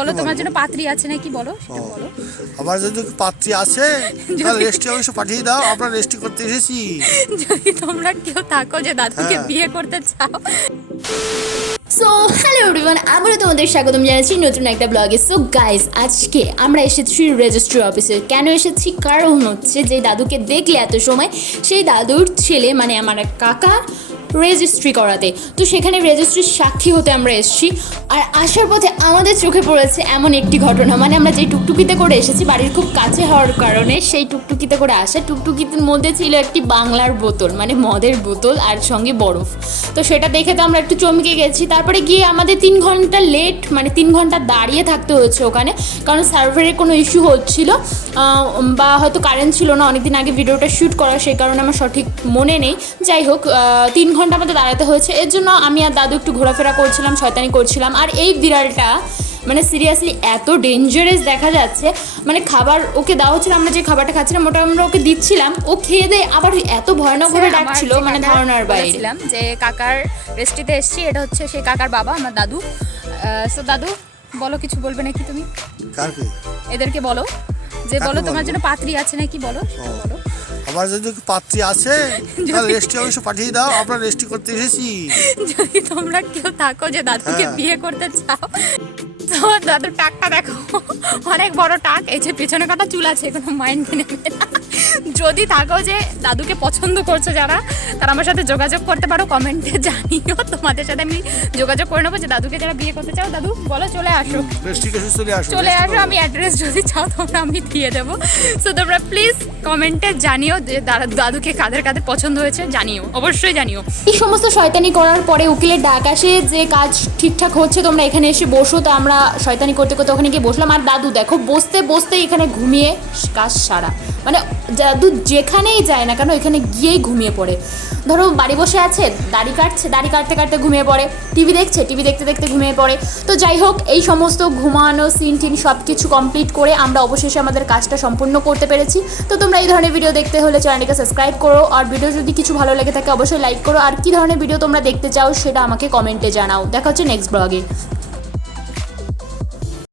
বলো তোমার জন্য পাত্রী আছে নাকি বলো, সেটা বলো। আমার যদি পাত্রী আছে তাহলে রেজিস্ট্রি অফিসে পাঠিয়ে দাও, আমরা রেজিস্ট্রি করতে এসেছি। যদি তোমরা কেউ থাকো যে দাদুকে বিয়ে করতে চাও। সো হ্যালো এভরিওয়ান, আবারও তোমাদের স্বাগতম জানাচ্ছি নতুন একটা ব্লগে। সো গাইস, আজকে আমরা এসেছি রেজিস্ট্রি অফিসে। কেন এসেছি? কারণ হচ্ছে যে দাদুকে দেখলে এত সময় সেই দাদুর ছেলে মানে আমার এক কাকা রেজিস্ট্রি করাতে, তো সেখানে রেজিস্ট্রির সাক্ষী হতে আমরা এসেছি। আর আসার পথে আমাদের চোখে পড়েছে এমন একটি ঘটনা, মানে আমরা যেই টুকটুকিতে করে এসেছি বাড়ির খুব কাছে হওয়ার কারণে সেই টুকটুকিতে করে আসা, টুকটুকির মধ্যে ছিল একটি বাংলার বোতল, মানে মদের বোতল আর সঙ্গে বরফ। তো সেটা দেখে তো আমরা একটু চমকে গেছি। তারপরে গিয়ে আমাদের 3 ঘন্টা লেট, মানে 3 ঘন্টা দাঁড়িয়ে থাকতে হয়েছে ওখানে, কারণ সার্ভারের কোনো ইস্যু হচ্ছিল বা হয়তো কারেন্ট ছিল না। অনেকদিন আগে ভিডিওটা শ্যুট করা, সেই কারণে আমার সঠিক মনে নেই। যাই হোক, 3 ঘন্টা আমাদের দাঁড়াতে হয়েছে। এর জন্য আমি আর দাদু একটু ঘোরাফেরা করছিলাম, শয়তানি করছিলাম। আর এই বিড়ালটা মানে সিরিয়াসলি এত ডেঞ্জারাস দেখা যাচ্ছে, মানে খাবার ওকে দেওয়া হচ্ছিল, আমরা যে খাবারটা খাচ্ছিলাম ওটা আমরা ওকে দিচ্ছিলাম, ও খেয়ে দেয় আবার এত ভয়ানকভাবে ডাকছিল, মানে ধারণার বাইরে। যে কাকার রেস্ট্রিতে এসেছি, এটা হচ্ছে সেই কাকার বাবা, আমার দাদু। সো দাদু বলো, কিছু বলবে নাকি তুমি? কাকে? এদেরকে বলো যে বলো তোমার জন্য পাত্রী আছে নাকি বলো, সেটা বলো। আমার যদি পাত্রী আছে তাহলে রেজিস্ট্রি অফিসে পাঠিয়ে দাও, আমরা রেজিস্ট্রি করতে এসেছি। যদি তোমরা কেউ থাকো যে দাদুকে বিয়ে করতে চাও, তো দাদুর টাকটা দেখো, অনেক বড় টাক। এই যে পেছনে কটা চুল আছে, কোনো মাইন্ড নেবে না। যদি থাকো যে দাদুকে পছন্দ করছো যারা, তারা আমার সাথে যোগাযোগ করতে পারো, কমেন্টে জানিও। তোমাদের সাথে আমি যোগাযোগ করে নেবো যে দাদুকে যারা বিয়ে করতে চাও, দাদু বলো চলে আসো, চলে আসো। আমি অ্যাড্রেস যদি চাও তোমরা আমি দিয়ে দেবো। সো তোমরা প্লিজ কমেন্টে জানিও যে দাদুকে কাদের কাদের পছন্দ হয়েছে, জানিও, অবশ্যই জানিও। এই সমস্ত শয়তানি করার পরে উকিলের ডাক আসে যে কাজ ঠিকঠাক হচ্ছে, তোমরা এখানে এসে বসো। তো আমরা শয়তানি করতে করতে ওখানে গিয়ে বসলাম। আর দাদু দেখো বসতে বসতে এখানে ঘুমিয়ে কাজ সারা, মানে দাদু যেখানেই যায় না কেন এখানে গিয়েই ঘুমিয়ে পড়ে। ধরো বাড়ি বসে আছে, দাড়ি কাটছে, দাড়ি কাটতে কাটতে ঘুমিয়ে পড়ে, টিভি দেখছে, টিভি দেখতে দেখতে ঘুমিয়ে পড়ে। তো যাই হোক, এই সমস্ত ঘুমানো সিন টিন সব কিছু কমপ্লিট করে আমরা অবশেষে আমাদের কাজটা সম্পূর্ণ করতে পেরেছি। তো তোমরা এই ধরনের ভিডিও দেখতে হলে চ্যানেলটিকে সাবস্ক্রাইব করো, আর ভিডিও যদি কিছু ভালো লেগে থাকে অবশ্যই লাইক করো। আর কী ধরনের ভিডিও তোমরা দেখতে চাও সেটা আমাকে কমেন্টে জানাও। দেখা হচ্ছে নেক্সট ব্লগে।